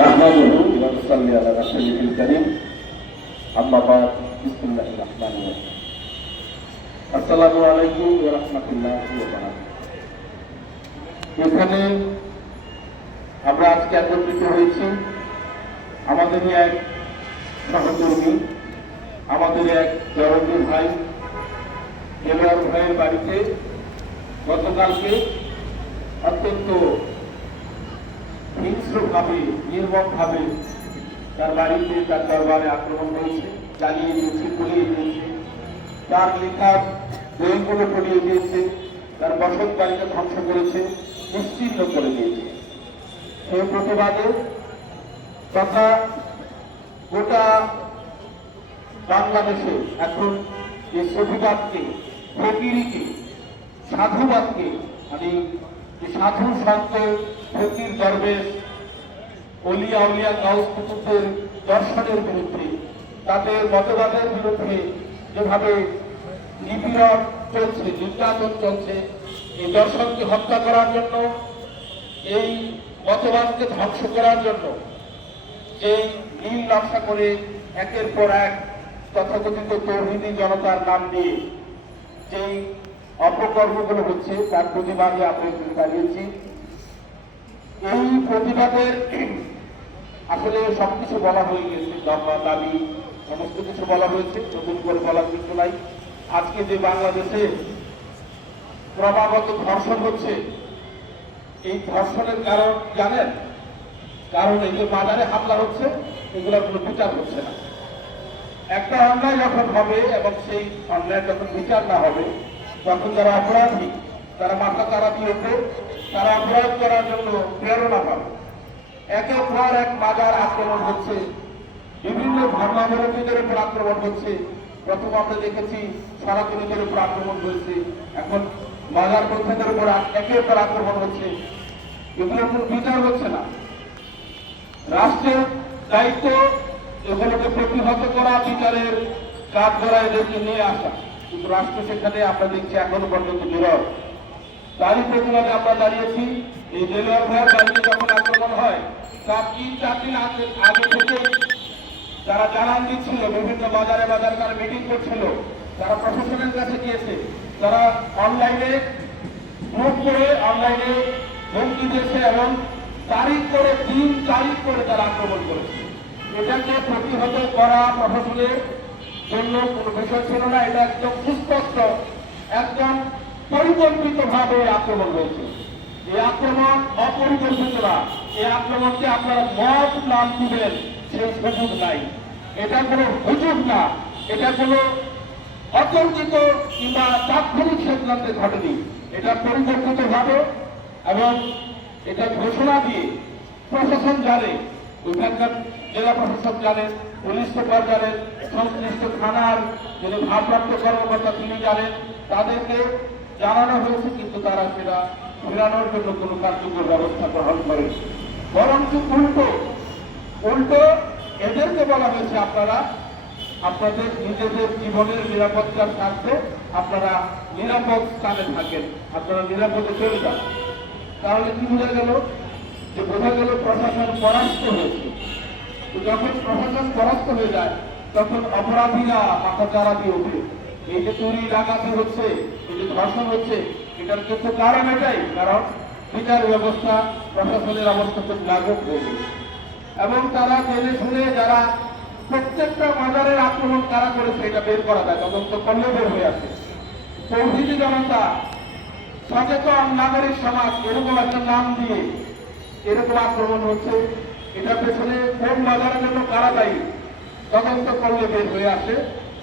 نحمده ونصلي على رسوله الكريم أما بعد بسم الله الرحمن الرحيم السلام عليكم ورحمة الله وبركاته এখানে আমরা আজকে একত্রিত হয়েছি আমাদের এক সহকর্মী আমাদের এক জরুরি ভাই দেলোয়ার ভাইয়ের বাড়িতে গতকালকে অত্যন্ত হিংস্রভাবে নির্মমভাবে তার বাড়িতে তার দরবারে আক্রমণ হয়েছে, জ্বালিয়ে দিয়েছে, পুড়িয়ে দিয়েছে, তার লেখা বইগুলো পড়িয়ে দিয়েছে, তার বসত বাড়িকে ধ্বংস করেছে, নিশ্চিহ্ন করে দিয়েছে। সেই প্রতিবাদে তথা গোটা বাংলাদেশে এখন এই সফিবাদকে, ফকিরিকে, সাধুবাদকে মানে সাধু সন্ত ফকির দরবেশ অলিয়া উলিয়া গাউস কুতুবদের দর্শনের বিরুদ্ধে, তাদের মতবাদের বিরুদ্ধে যেভাবে নিপীড়ন চলছে, নির্যাতন চলছে, এই দর্শনকে হত্যা করার জন্য, এই মতবাদকে ধ্বংস করার জন্য যে নীল নকশা করে একের পর এক তথাকথিত তৌহিদি জনতার নাম দিয়ে যেই অপকর্মগুলো হচ্ছে তার প্রতিবাদে আমরা দাঁড়িয়েছি। এই প্রতিবাদের আসলে সবকিছু বলা হয়ে গেছে, দফা দাবি সমস্ত কিছু বলা হয়েছে, নতুন করে বলার কিছু নাই। আজকে যে বাংলাদেশে ক্রমাগত ধর্ষণ হচ্ছে, এই ধর্ষণের কারণ জানেন? কারণ এই যে বাজারে হামলা হচ্ছে, এগুলোর কোনো বিচার হচ্ছে না। একটা অন্যায় যখন হবে এবং সেই অন্যায় যখন বিচার না হবে, তখন যারা অপরাধী তারা মাথা তারা দিয়ে উঠবে, তারা অপরাধ করার জন্য প্রেরণা পাবে। একের পর এক মাজার আক্রমণ হচ্ছে, বিভিন্ন ধর্মাবলম্বীদের উপর আক্রমণ হচ্ছে। প্রথম আমরা দেখেছি সনাতনীদের উপর আক্রমণ হয়েছে, এখন মাজার প্রথাদের উপর একের পর আক্রমণ হচ্ছে। এগুলোর কোনো বিচার হচ্ছে না। রাষ্ট্রের দায়িত্ব এগুলোকে প্রতিহত করা, বিচারের কাজ করা, এদেরকে নিয়ে আসা, কিন্তু রাষ্ট্র সেখানে আমরা দেখছি এখনো পর্যন্ত নীরব। তারই প্রতিবাদে আমরা দাঁড়িয়েছি। এই দেলোয়ার ভাইয়ের বাড়িতে যখন আক্রমণ হয় তার 3-4 দিন আগে থেকে তারা জানান দিচ্ছিল, বিভিন্ন বাজারে বাজারে তারা মিটিং করছিল, তারা প্রশাসনের কাছে গিয়েছে, তারা অনলাইনে গ্রুপ করে অনলাইনে হুমকি দিয়েছে এবং তারিখ করে 3 তারিখ করে তারা আক্রমণ করেছে। এটাকে প্রতিহত করা প্রশাসনের জন্য কোনো বিষয় ছিল না। এটা একদম সুস্পষ্ট, একদম পরিকল্পিতভাবে আক্রমণ হয়েছে। এই আক্রমণ অপরিকল্পিত না। এই আক্রমণকে আপনারা মত নাম দিবেন সেই সুযোগ নাই। এটা কোনো হুজুগ না, এটা কোনো অতর্কিত কিংবা তাৎক্ষণিক সিদ্ধান্তে ঘটেনি। এটা পরিকল্পিতভাবে এবং এটা ঘোষণা দিয়ে প্রশাসন জানে, ওইখানকার জেলা প্রশাসন জানেন, পুলিশ সুপার জানেন, সংশ্লিষ্ট থানার যিনি ভারপ্রাপ্ত কর্মকর্তা তিনি জানেন, তাদেরকে জানানো হয়েছে, কিন্তু তারা সেটা ফেরানোর জন্য কোনো কার্যকর ব্যবস্থা গ্রহণ করে। বরঞ্চ উল্টো এদেরকে বলা হয়েছে আপনারা আপনাদের নিজেদের জীবনের নিরাপত্তার স্বার্থে আপনারা নিরাপদ স্থানে থাকেন, আপনারা নিরাপদে চলে যান। তাহলে কি বোঝা গেল? যে বোঝা গেল প্রশাসন পরাস্ত হয়েছে। যখন প্রশাসন পরাস্ত হয়ে যায় তখন অপরাধীরা মাথা চারা দিয়ে ওঠে। এই যে চুরি ডাকাতি হচ্ছে, এই যে ধর্ষণ হচ্ছে, এটার কিন্তু কারণ এটাই, কারণ বিচার ব্যবস্থা প্রশাসনের অবস্থা খুব লাঘব হয়ে গেছে। এবং তারা জেনে শুনে যারা প্রত্যেকটা বাজারের আক্রমণ কারা করেছে এটা বের করা যায়, তদন্ত করলে বের হয়ে আসে। তৌহিদি জনতা, সচেতন নাগরিক সমাজ এরকম একটা নাম দিয়ে এরকম আক্রমণ হচ্ছে। এটার পেছনে কোন বাজারের জন্য কারা দায়ী তদন্ত করলে বের হয়ে আসে।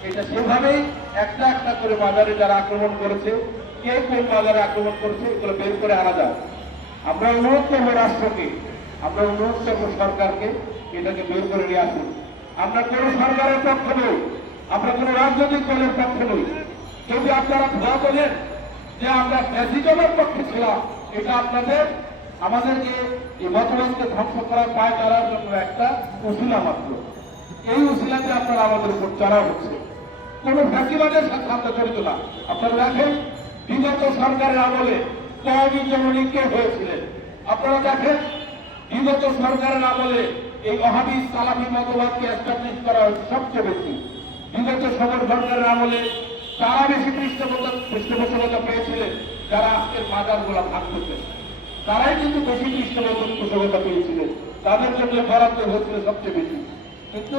এটা সেভাবেই একটা একটা করে বাজারে যারা আক্রমণ করেছে, কে কোন বাজারে আক্রমণ করেছে, এগুলো বের করে আনা যায়। আমরা অনুরোধ করবো রাষ্ট্রকে, আমরা অনুরোধ করবো সরকারকে, এটাকে বের করে নিয়ে আসুন। আমরা কোন সরকারের পক্ষ নই, আমরা কোন রাজনৈতিক দলের পক্ষ নই। যদি আপনারা ধোয়া বলেন যে আমরা ফ্যাসিজমের পক্ষে ছিলাম, এটা আপনাদের আমাদেরকে এই মতবাদকে ধ্বংস করার পায় চড়ার জন্য একটা উশিলা মাত্র। এই উশিলাতে আপনারা আমাদের উপর চড়া হচ্ছে। কোন ফ্যাসিবাদের সাথে আমরা জড়িত না। আপনারা দেখেন বিগত সরকারের আমলে কওমি জননী কে হয়েছিলেন, আপনারা দেখেন বিগত সরকারের আমলে এই ওয়াহাবি সালাফি মতবাদকে এস্টাবলিশ করা হয়েছে সবচেয়ে বেশি। বিগত সমরভঙ্গের আমলে তারা বেশি পৃষ্ঠপোষকতা পেয়েছিলেন, যারা আজকের মাজারগুলো ভাঙতেছে তারাই কিন্তু বেশি পৃষ্ঠপোষকতা পেয়েছিলেন, তাদের জন্য বরাদ্দ হয়েছিল সবচেয়ে বেশি। কিন্তু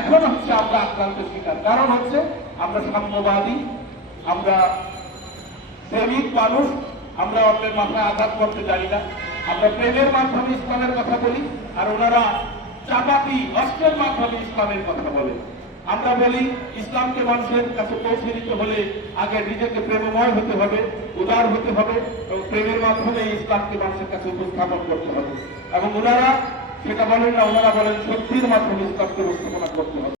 এখন হচ্ছে আমরা আক্রান্তের শিকার, কারণ হচ্ছে আমরা সাম্যবাদী, আমরা প্রেমিক মানুষ, আমরা অন্যের মাথায় আঘাত করতে জানি না। আমরা প্রেমের মাধ্যমে ইসলামের কথা বলি, আর ওনারা চাপাতি অস্ত্রের মাধ্যমে ইসলামের কথা বলে। আমরা বলি ইসলামকে মানুষের কাছে পৌঁছে দিতে হলে আগে নিজেকে প্রেমময় হতে হবে, উদার হতে হবে, এবং প্রেমের মাধ্যমে ইসলামকে মানুষের কাছে উপস্থাপন করতে হবে। এবং ওনারা সেটা বলেন না, ওনারা বলেন শক্তির মাধ্যমে ইসলামকে উপস্থাপনা করতে হবে।